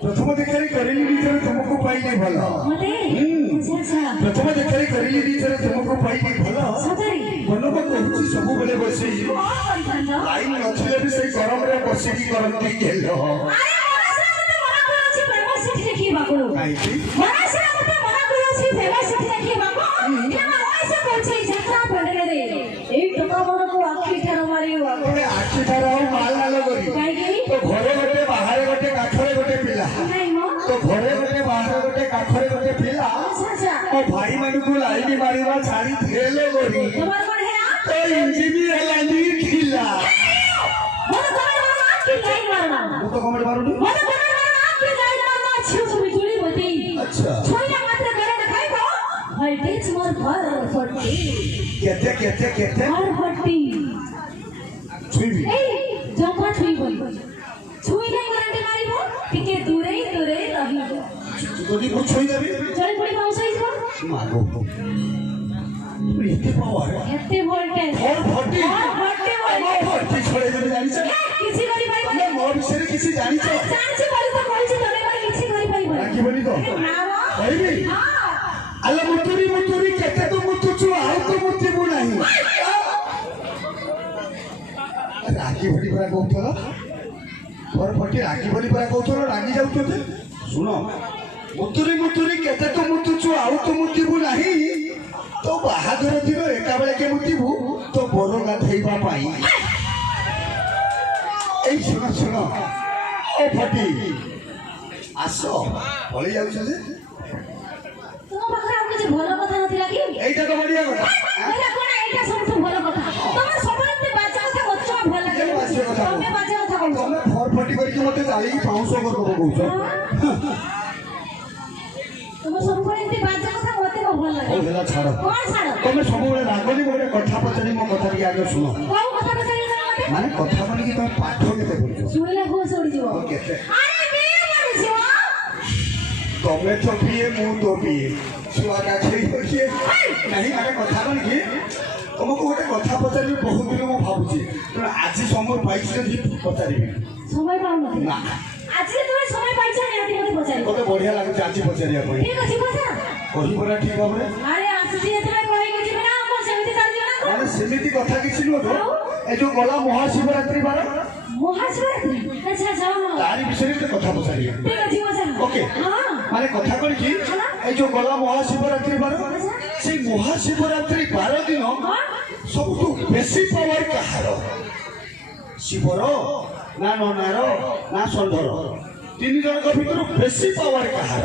प्रथम देखारे करेली निजर तुमको पाइले भल प्रथम देखारे करेली निजर तुमको पाइले भल मनवा कहूची सब बेले बसे लाइन नथिले भी से गरम रे बसे की करंती गेल तो घरे गोटे बाहर गोटे काठरे गोटे पिला तो घरे गोटे बाहर गोटे काठरे गोटे पिला तो भाई मान को लाइन मारिबा छाड़ी थेले गोरी तो इंजीनियर हेलानी खिला तो कमेंट मारो नी अच्छा वोल्टेज मोर घर फटी केते और फटी छुईबी जमा छुईबो छुई नहीं गारंटी मारिबो टिके दूरे रहिबो যদি কো ছুই যাবি চল পড়ি পাউসাইছো মাগো এতে পাওয়ার এতে ভোল্টেজ और फटी फटी छोड़े যদি জানিছ কিছু করি পাইবো না মোর বিষয়ে কিছু জানিছ জানছি বলি তো কইছি তবে মানে কিছু করি পাইবো রাখি বলি তো না মা কইবি हां আলা মুতুরি কেতে তো মুতুচু আউ তো মুতিবু নাই রাখি বলি পরা কৌতল और फटी राखी बोली परा कौतल रागी जाउते सुनो मुतुरी केते तो मुतुचु आउ तो मुतिबु नाही तो बाहादुर दिन एका बेले के मुतिबु तो बोरो गाधैबा पाई ए सुनो ओ फटी आसो बोली जाउ छे तुम पाखरे आ कुछ भलो कथा नथिला कि एटा तो बढ़िया कथा एटा कोन एटा सबसे भलो कथा तमर सबरते बाचा कथा कच्चा भल लागे तमे बाचा कथा कहू तमे फर फटी करके मते जाली की पाउसो कर दबो कहू तुम सबरते बाचा कथा मते भल लागे ओ हेला छाड़ कोन छाड़ तमे सबले रागनी गोटे कथा पचरी मो कथा की आगे सुनो कोन कथा पचारि मते माने कथा माने कि तमे पाठ केते पढिছো सुइला हो सोडी जीव केते अरे बे माने तमे तो पिए मु तो पिए छुआ का छई होइए नहीं माने कथा माने कि तुमको गोटे कथा पचारि बहुत दिन मो भाबुची तो आज समय पाइछ जे पचारि समय पाउ न ना आज तुम समय पाइछ निहाती मते पचारि मते बढ़िया लागु आज पचारिया पई ठीक अछि पचा कहि बरा ठीक भाबरे अरे आसी एतरा कहि कि बिना हम सेमिति चालि ना माने सेमिति कथा किछि न तो ए जो गला महाशिवरात्रि बार महाशिवरात्रि अच्छा जाओ तारी विषय में कथा पचारिया ठीक अछि पचा ओके हां माने कथा करी कि ए जो गला महाशिवरात्रि बार से महाशिवरात्रि 12 दिन सबुठु बेसी पावर कहार शिवर ना ननार ना षंढर तीन जन भीतर बेसी पावर कहार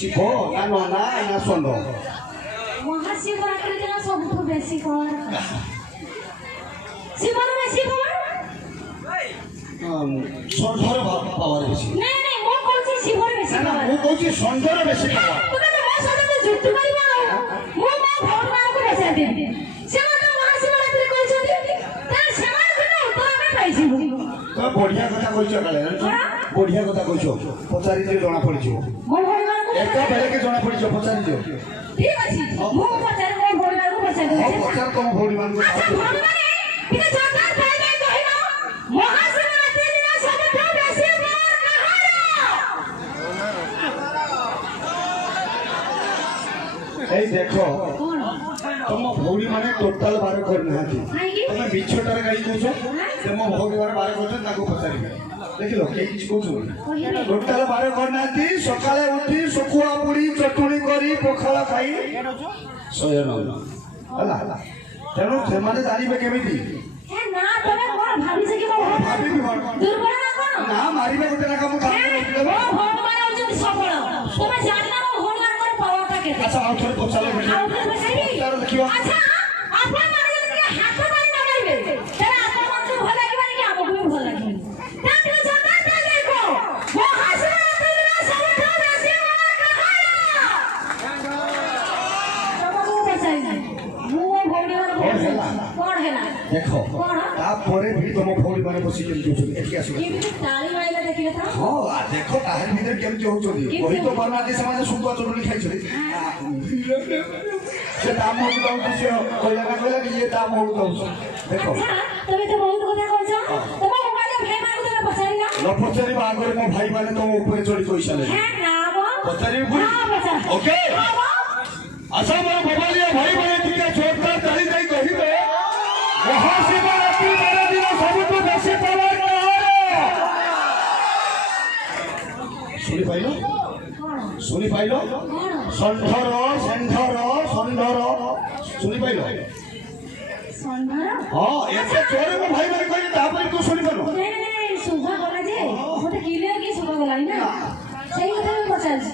शिव ना नना ना षंढ महाशिवरात्रि दिन सबुठु बेसी कर शिवर बेसी कर षंढर पावर बेसी नहीं नहीं मो कहछि शिवर बेसी ना कर मु कहछि षंढर बेसी पावर तुमे तो मो साथे जुट्टू करबा मो भगवान को बचा दे से तो महाशिवरात्रि कहछि ता समान को उत्तर में पाइछि तो बढ़िया कथा कहछो काले बढ़िया कथा कहछो पचारि जे जणा पड़िछो मो भगवान को एका बेले के जणा पड़िछो पचारि जे ठीक अछि मो पचार मो भगवान को बचा दे पचार तुम भौरी मान को अच्छा भगवान बिना सरकार पहले कहिनो महाशिवरात्रि दिन सबठो बेसी मार कहार ए देखो तुम भौरी माने टोटल बार करना थी तुम बिछटार गाई कहछो तुम भौरी बार करछो ताको पचारि देखिलो के किछ कहछो टोटल बार करना थी सकाळे उठी सकुआ पुड़ी चटुणी करी पखाला खाई सोयन हला तेनो से माने जानिबे केमिति ए ना तमे कोन भाबी से कि मो भाभी भी भर दुर्बल ना कोन ना मारिबे गोटे ना काम काम ओ भगवान औजन सफल तमे जानना मो भगवान को पावर का केते अच्छा आउ थोड़े पचाले बेटे आउ फिर बसाई तार देखियो अच्छा अपन माने जे हाथ मारी न मारिबे तेरा अपन मन को भल लागिबा कि हमको भी भल लागिबे ता तो सरकार पे देखो महाशिवरात्रि दिन सबठो बेसी मार कहार तमको बसाई मो भगवान को कोन हैला देखो कोन तापरे भी तुम भौरी माने बसी केमति होछो एठी आसो ये भी ताली मारिला देखिले था हां आ देखो ताहर भीतर केमति होछो कोई तो बरना दे समाज सुतवा चोरली खाइ छले से दाम हो दाउ से कोइला का कोइला कि ये दाम हो दाउ देखो अच्छा तमे तो बहुत कथा कहछो तमे मोबाइल भाई मानु तमे पछारी ना ପଚାରିବା ଆଗରେ ମୋ ଭାଇ ମାନେ ତମ ଉପରେ ଚଢି କହିସାରିଲେ হ্যাঁ না বো ପଚାରିବି না পচার ଓକେ না বো ଆଚ୍ଛା ମୋର ବୋବାଲିଆ ଭାଇ ମାନେ ଟିକେ ଜୋରଦାର ତାଳି ଦେଇ କହିବେ ମହାଶିବରାତ୍ରି ବାର ଦିନ ସବୁଠୁ ବେଶୀ ପାୱାର ଶୁଣିପାଇଲ কোন ଶୁଣିପାଇଲ কোন ଷଣ୍ଢର ଷେଣ୍ଢର ଷଣ୍ଢର ଶୁଣିପାଇଲ সন্ধান ହଁ ଏତେ ଜୋରରେ ମୋ ଭାଇ ମାନେ କହିଲେ ତାପରେ ତୁ ଶୁଣିପାରୁ শুভা গলা যে মতে কিলে কি শুভা গলানি না সেই কথা আমি পচারছি